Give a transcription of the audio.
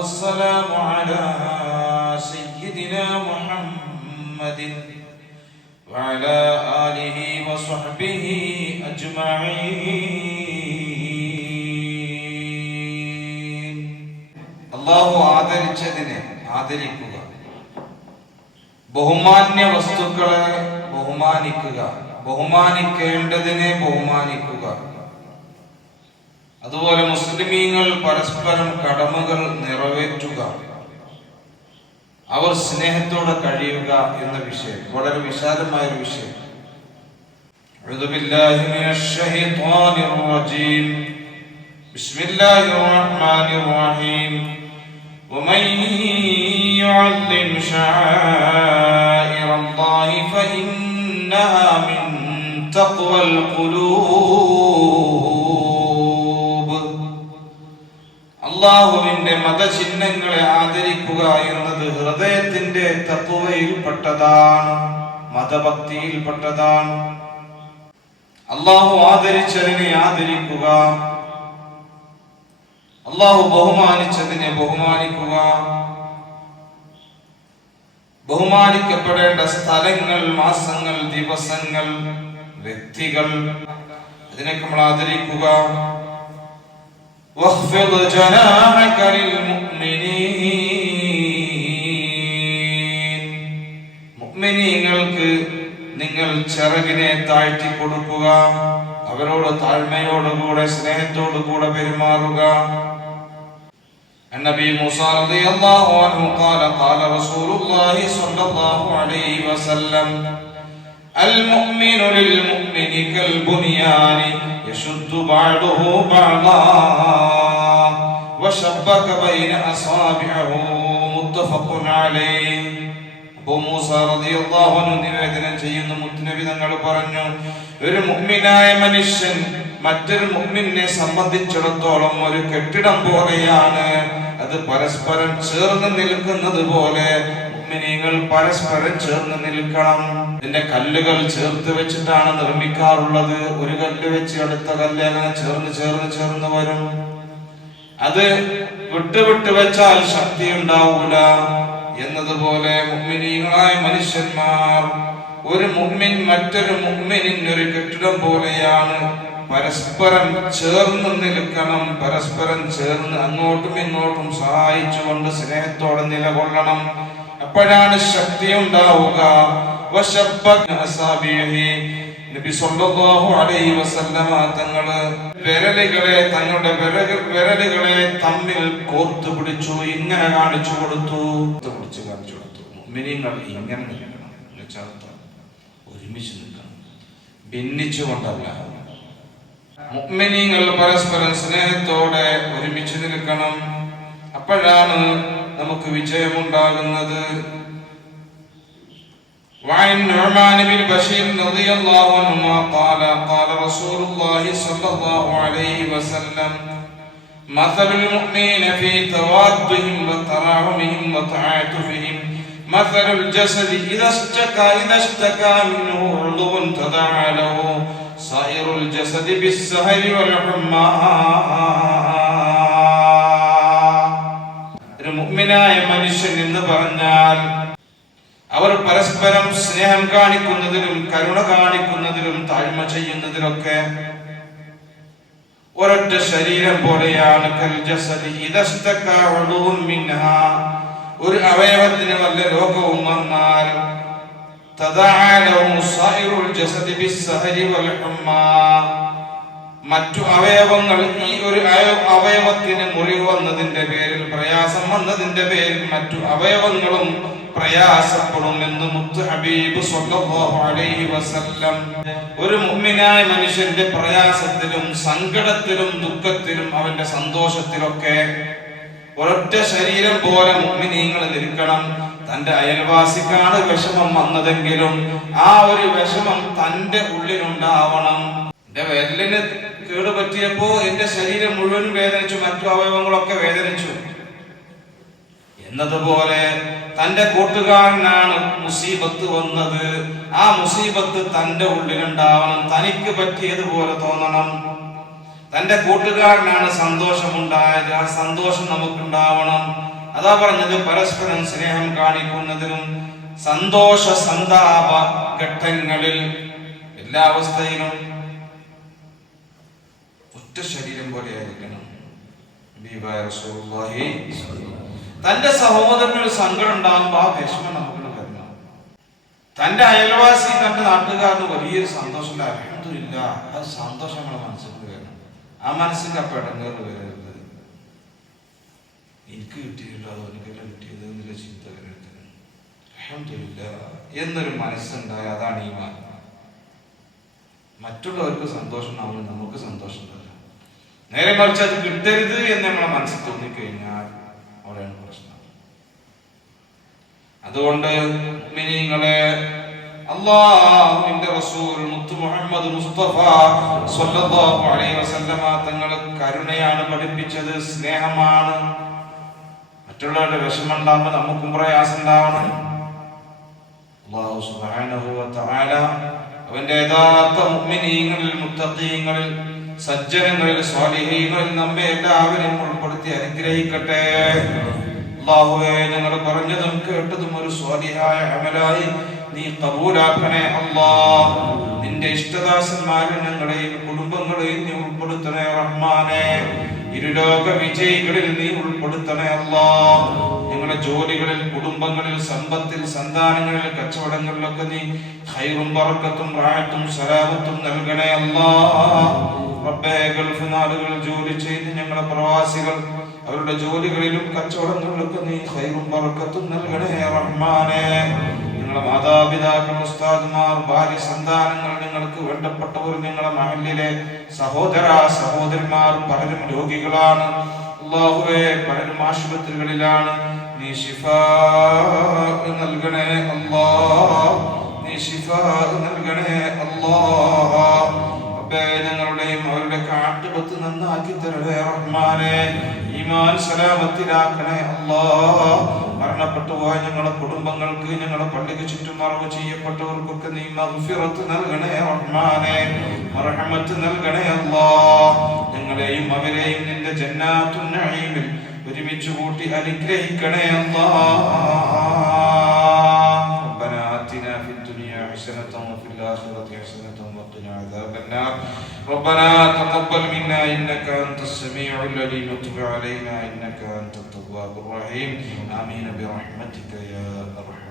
والسلام على سيدنا محمد وعلى آله وصحبه أجمعين. അല്ലാഹു ആദരിച്ചതിനെ ആദരിക്കുക, ബഹുമാന്യ വസ്തുക്കളെ ബഹുമാനിക്കുക, ബഹുമാനിക്കേണ്ടതിനെ ബഹുമാനിക്കുക. അതുപോലെ മുസ്ലിമീങ്ങൾ പരസ്പരം കടമകൾ നിറവേറ്റുക, അവർ സ്നേഹത്തോടെ കഴിയുക എന്ന വിഷയം വളരെ വിശാലമായ ഒരു വിഷയം. അഊദു ബില്ലാഹി മിനശ് ശൈത്വാനിർ റജീം. ബിസ്മില്ലാഹിർ റഹ്മാനിർ റഹീം. വമൻ യുഅദ്ദിം ശആഇറല്ലാഹി ഫഇന്നഹാ മിൻ തഖ്വൽ ഖുലൂബ്. അല്ലാഹുവിന്റെ മതചിഹ്നങ്ങളെ ആദരിക്കുക എന്നത് ഹൃദയത്തിന്റെ തഖ്വയിൽപ്പെട്ടതാണ്, മതഭക്തിയിൽപ്പെട്ടതാണ്. അല്ലാഹു ആദരിച്ചതിനെ ആദരിക്കുക, അല്ലാഹു ബഹുമാനിച്ചതിനെ ബഹുമാനിക്കുക. ബഹുമാനിക്കപ്പെടേണ്ട സ്ഥലങ്ങൾ, മാസങ്ങൾ, ദിവസങ്ങൾ, വ്യക്തികൾ, അതിനൊക്കെ നമ്മൾ ആദരിക്കുക. واخفض جناحك للمؤمنين. മുഅ്മിനീങ്ങൾക്ക് നിങ്ങൾ ചിറകിനെ താഴ്ത്തി കൊടുക്കുക, അവരോട് താഴ്മയോടുകൂടെ സ്നേഹത്തോടുകൂടെ പെരുമാറുക. النبي موسى رضي الله عنه قال قال رسول الله صلى الله عليه وسلم المؤمن للمؤمن كالبنيان يشد بعضه بعضا وشبك بين أصابعه متفق عليه. അബൂ മൂസ റളിയല്ലാഹു അൻഹു നിവേദനം ചെയ്യുന്ന മുത്തുനബി തങ്ങൾ പറഞ്ഞു, ഒരു മുഅ്മിനായ മനുഷ്യൻ മറ്റൊരു മുഅ്മിനെ സംബന്ധിച്ചിടത്തോളം ഒരു കെട്ടിടം പോലെയാണ്. അത് പരസ്പരം ചേർന്ന് നിൽക്കുന്നത് പോലെ മുഅ്മിനീങ്ങൾ പരസ്പരം ചേർന്ന് നിൽക്കണം. ഇതിന്റെ കല്ലുകൾ ചേർത്ത് വെച്ചിട്ടാണ് നിർമ്മിക്കാറുള്ളത്. ഒരു കല്ല് വെച്ച് അടുത്ത കല്ല് അങ്ങനെ ചേർന്ന് വരും. അത് വിട്ട് വെച്ചാൽ ശക്തി ഉണ്ടാവൂല എന്നതുപോലെ മുഅ്മിനീങ്ങളായ മനുഷ്യന്മാർ, ഒരു മുഅ്മിൻ മറ്റൊരു മുഅ്മിനിന് ഒരു കെട്ടിടം പോലെയാണ്. പരസ്പരം ചേർന്ന് നിൽക്കണം, പരസ്പരം ചേർന്ന് അങ്ങോട്ടും ഇങ്ങോട്ടും സഹായിച്ചുകൊണ്ട് സ്നേഹത്തോടെ നിലകൊള്ളണം. അപ്പോഴാണ് ശക്തി ഉണ്ടാവുക. നബി സല്ലല്ലാഹു അലൈഹി വസല്ലമ തങ്ങള് തങ്ങളുടെ വിരലുകളെ തമ്മിൽ കോർത്തു പിടിച്ചു, ഇങ്ങനെ കാണിച്ചു കൊടുത്തു. മുഅ്മിനീങ്ങൾ ഇങ്ങനെ നിൽക്കണം, ഒരുമിച്ച് നിൽക്കണം, ഭിന്നിച്ചുകൊണ്ടല്ല. മുഅ്മിനീങ്ങൾ പരസ്പരം സ്നേഹത്തോടെ ഒരുമിച്ച് നിൽക്കണം. അപ്പോഴാണ് നമുക്ക് വിജയമുണ്ടാകുന്നത്. وعن نعمان بن بشير رضي الله عنهما قال قال رسول الله صلى الله عليه وسلم مثل المؤمنين في توادهم وتراحمهم وتعاطفهم مثل الجسد إذا اشتكى منه عضو تداعى له سائر الجسد بالسهر والحمى. ഒരു മുഅ്മിനായ മനുഷ്യൻ എന്ന് പറഞ്ഞാൽ അവർ പരസ്പരം സ്നേഹം കാണിക്കുന്നതിലും കരുണ കാണിക്കുന്നതിലും താഴ്മ ചെയ്യുന്നതിലൊക്കെ ഒരൊറ്റ ശരീരം പോലെയാണ്. ഒരു അവയവത്തിന് വല്ല രോഗവും വന്നാൽ മറ്റു അവയവങ്ങൾ ഈ ഒരു അവയവത്തിന് മുറിവ് വന്നതിന്റെ പേരിൽ, പ്രയാസം വന്നതിന്റെ പേരിൽ മറ്റു അവയവങ്ങളും പ്രയാസപ്പെടും എന്ന് മുത്ത് ഹബീബ് സ്വല്ലല്ലാഹു അലൈഹി വസല്ലം. ഒരു മുഅ്മിനായ മനുഷ്യന്റെ പ്രയാസത്തിലും സങ്കടത്തിലും ദുഃഖത്തിലും അവന്റെ സന്തോഷത്തിലൊക്കെ ഒരൊറ്റ ശരീരം പോലെ മുഅ്മിനീങ്ങൾ നിൽക്കണം. തന്റെ അയൽവാസിക്കാണ് വിഷമം വന്നതെങ്കിലും ആ ഒരു വിഷമം തന്റെ ഉള്ളിലുണ്ടാവണം. എന്റെ വിരലിന് കേട് പറ്റിയപ്പോ എന്റെ ശരീരം മുഴുവൻ വേദനിച്ചു, മറ്റു അവയവങ്ങളൊക്കെ വേദനിച്ചു എന്നതുപോലെ തന്റെ കൂട്ടുകാരനാണ് മുസീബത്ത് വന്നത്, ആ മുസീബത്ത് തന്റെ ഉള്ളിലുണ്ടാവണം, തനിക്ക് പറ്റിയതുപോലെ തോന്നണം. തന്റെ കൂട്ടുകാരനാണ് സന്തോഷമുണ്ടായത്. ആ സന്തോഷം നമുക്കുണ്ടാവണം. അതാ പറഞ്ഞത് പരസ്പരം സ്നേഹം കാണിക്കുന്നതിനും സന്തോഷ സന്താപ ഘട്ടങ്ങളിൽ എല്ലാ അവസ്ഥയിലും ഒറ്റ ശരീരം പോലെ ആയിരിക്കണം. തന്റെ സഹോദരനൊരു സങ്കടം ഉണ്ടാകുമ്പോ ആ വിഷമം നമുക്ക് വരണം. തന്റെ അയൽവാസി തന്റെ നാട്ടുകാരന് വലിയൊരു സന്തോഷം അൽഹംദുലില്ല, അത് സന്തോഷം നമ്മളെ മനസ്സിൽ വരണം. ആ മനസ്സിൽ അപ്പൊ ഇടങ്ങേറ് വരരുത്. എനിക്ക് കിട്ടിയില്ല, അതോ എനിക്കെല്ലാം കിട്ടിയത് എന്നുള്ള ചിന്ത വരരുത്. അൽഹംദുലില്ല എന്നൊരു മനസ്സുണ്ടായ അതാണ് ഈമാൻ. മറ്റുള്ളവർക്ക് സന്തോഷം ഉണ്ടാവുമ്പോൾ നമുക്ക് സന്തോഷം ഉണ്ടാവില്ല. നേരെ മറിച്ച് അത് കിട്ടരുത് എന്ന് നമ്മളെ മനസ്സിൽ തോന്നിക്കഴിഞ്ഞാൽ അവിടെയാണ് പ്രശ്നം. അതുകൊണ്ട് മുഅ്മിനീങ്ങളെ, അല്ലാഹുവിന്റെ റസൂൽ മുത്ത് മുഹമ്മദ് മുസ്തഫ സ്വല്ലല്ലാഹു അലൈഹി വസല്ലമ തങ്ങൾ കരുണയാണ് പഠിപ്പിച്ചത്, സ്നേഹമാണ്. മറ്റുള്ളവരുടെ വിഷമം ഉണ്ടാകുമ്പോൾ നമുക്കും പ്രയാസം ഉണ്ടാവണം. അല്ലാഹു സുബ്ഹാനഹു വ തആല അവന്റെ യഥാർത്ഥ മുഅ്മിനീങ്ങളിൽ, മുത്തഖീങ്ങളിൽ, സജ്ജനങ്ങളിൽ, സ്വാലിഹീങ്ങളിൽ നമ്മെ എല്ലാവരെയും ഉൾപ്പെടുത്തി അനുഗ്രഹിക്കട്ടെ. അല്ലാഹുവേ, ഞങ്ങൾ പറഞ്ഞതും കേട്ടതും ഒരു സ്വാലിഹായ അമലായി നീ കബൂലാക്കണേ അല്ലാഹ്. നിന്റെ ഇഷ്ടദാസന്മാരിൽ ഞങ്ങളെയും കുടുംബങ്ങളെയും നീ ഉൾപ്പെടുത്തണേ റഹ്മാനേ. ഇരുലോക വിജയികളിൽ നീ ഉൾപ്പെടുത്തണേ അല്ലാഹ്. ഞങ്ങളുടെ ജോലികളിൽ, കുടുംബങ്ങളിൽ, സമ്പത്തിൽ, സന്താനങ്ങളിൽ, കച്ചവടങ്ങളിലൊക്കെ നീ ഖൈറും ബറക്കത്തും റാഹത്തും സലാമത്തും നൽകണേ അല്ലാഹ്. റബ്ബേ, ഗൾഫ് നാടുകളിൽ ജോലി ചെയ്ത് ഞങ്ങളുടെ പ്രവാസികൾ അവരുടെ ജോലികളിലും കച്ചവടങ്ങളിലൊക്കെ നീ ഖൈറും ബറക്കത്തും നൽകണേ റഹ്മാനേ. ഞങ്ങളുടെ മാതാപിതാക്കൾ, ഉസ്താദുമാർ, ഭാര്യ, സന്താനങ്ങൾ, നിങ്ങൾക്ക് വേണ്ടപ്പെട്ടവർ, ഞങ്ങളുടെ മഹല്ലിലെ സഹോദര സഹോദരിമാർ പലരും രോഗികളാണ് അല്ലാഹുവേ, പലരും ആശുപത്രികളിലാണ്. നീ ശിഫാ നൽകണേ അല്ലാഹ്, നീ ശിഫാ നൽകണേ അല്ലാഹ്. റബ്ബേ, ഞങ്ങളുടെയും അവരുടെ കാട്ടുപത്ത് നന്നാക്കി തരണേ റഹ്മാനേ. ഈമാൻ സലാമത്തിലാക്കണേ അല്ലാഹ്. മരണപ്പെട്ടു പോയ ഞങ്ങളുടെ കുടുംബങ്ങൾക്ക്, ഞങ്ങളുടെ പള്ളിക്ക് ചുറ്റും മറവ് ചെയ്യപ്പെട്ടവർക്കൊക്കെ നീ മഗ്ഫിറത്ത് നൽകണേ റഹ്മാനേ, റഹ്മത്ത് നൽകണേ അല്ലാഹ്. ഞങ്ങളെയും അവരെയും നിന്റെ ജന്നാത്തുൻ നഈമിൽ ഒരുമിച്ച് കൂട്ടി അനുഗ്രഹിക്കണേ അല്ലാഹ്. ربنا آتنا في الدنيا حسنة وفي الآخرة حسنة وقنا عذاب النار. ربنا تقبل منا إنك أنت السميع العليم وتب علينا إنك أنت التواب الرحيم. آمين برحمتك يا أرحم